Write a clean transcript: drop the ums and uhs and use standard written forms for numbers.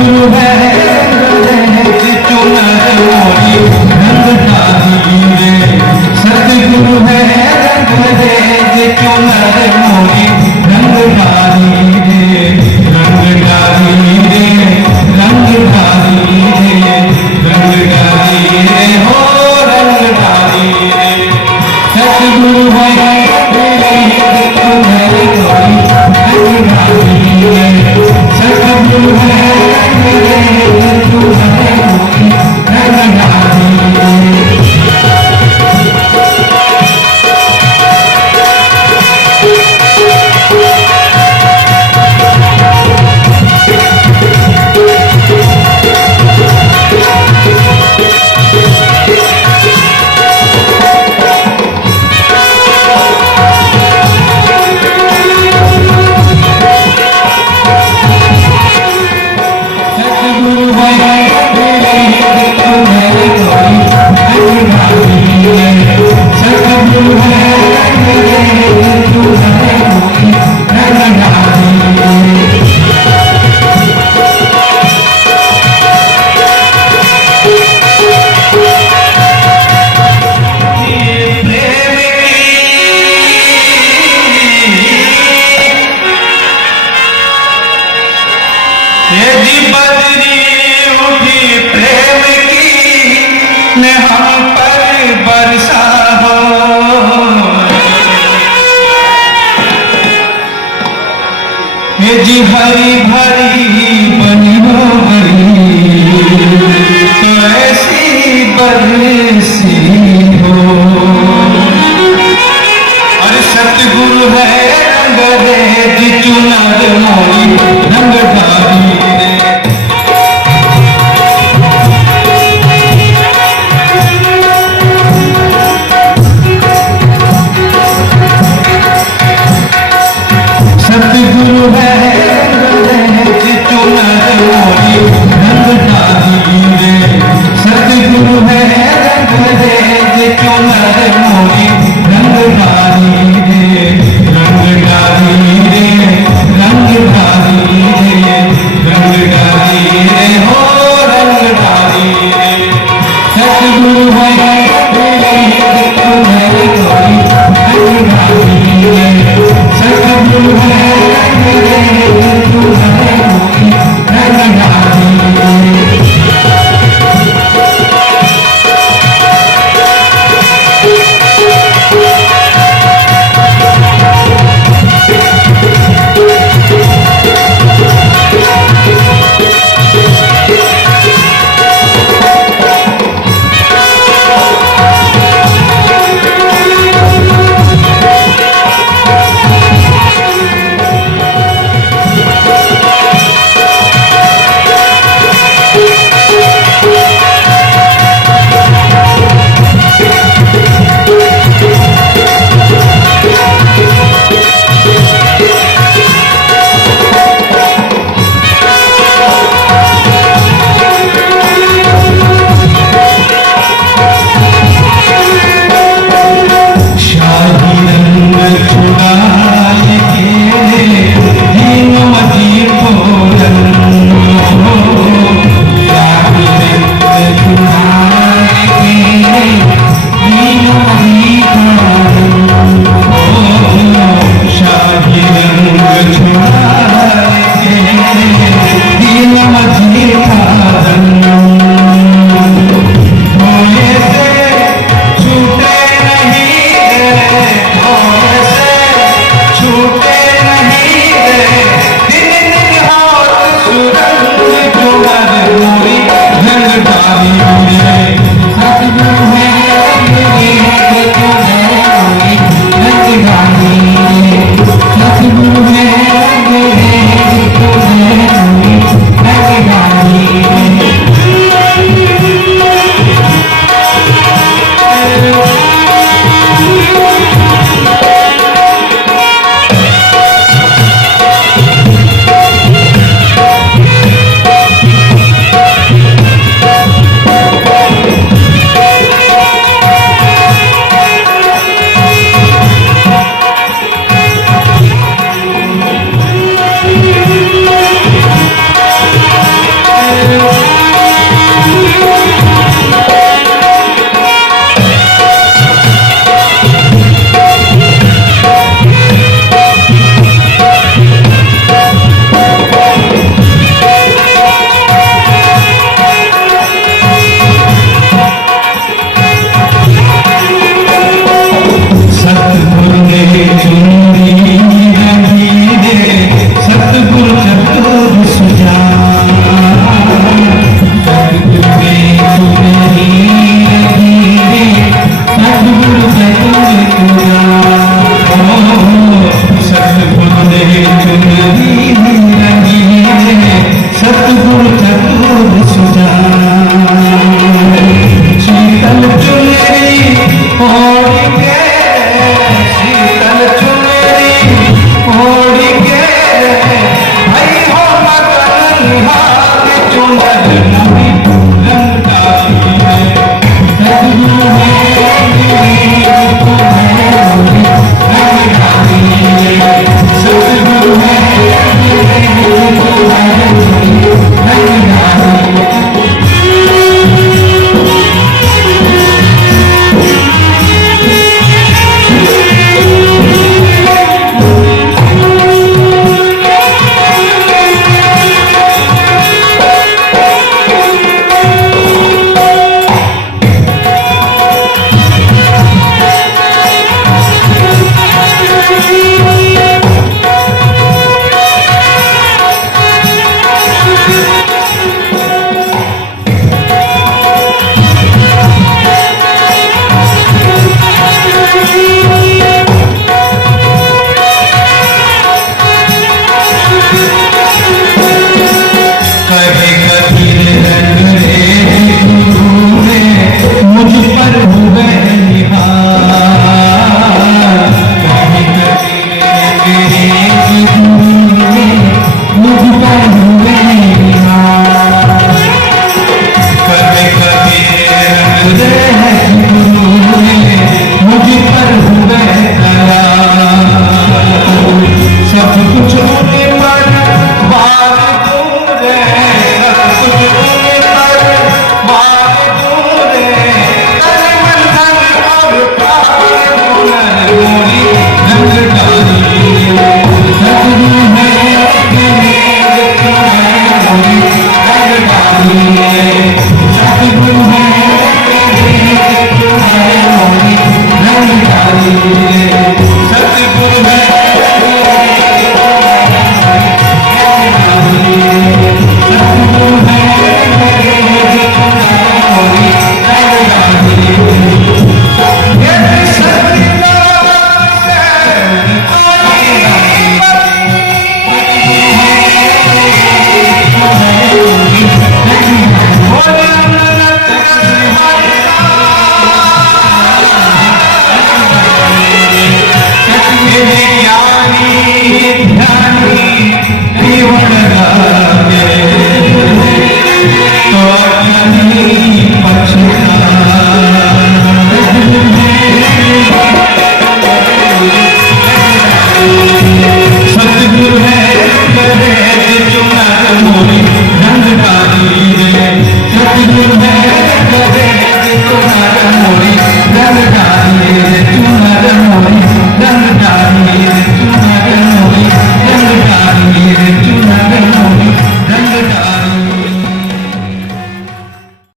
सतगुरु है चुनर मोरी रंग डाली रे, सतगुरु है चुनर मोरी रंग डाली रे, रंग डाली रे, रंग डाली रे, रंग डाली रे, हो रंग डाली रे। सतगुरु है चुनर मोरी रंग डाली रे, सतगुरु है जी हरी भरी बनी हो गई तो ऐसी बरसी हो। और सतगुरु है रंग दे चुनर मोरी रंग डाली रे, सतगुरु है चुनर मोरी रंग डाली रे, सतगुरु है रंग दे चुनर मोरी रंग डाली रे, रंग डाली रे, रंग डाली रे, रंग डाली रे, हो रंग डाली रे। सतगुरु है चुनर मोरी रंग डाली रे, सतगुरु है Yeah.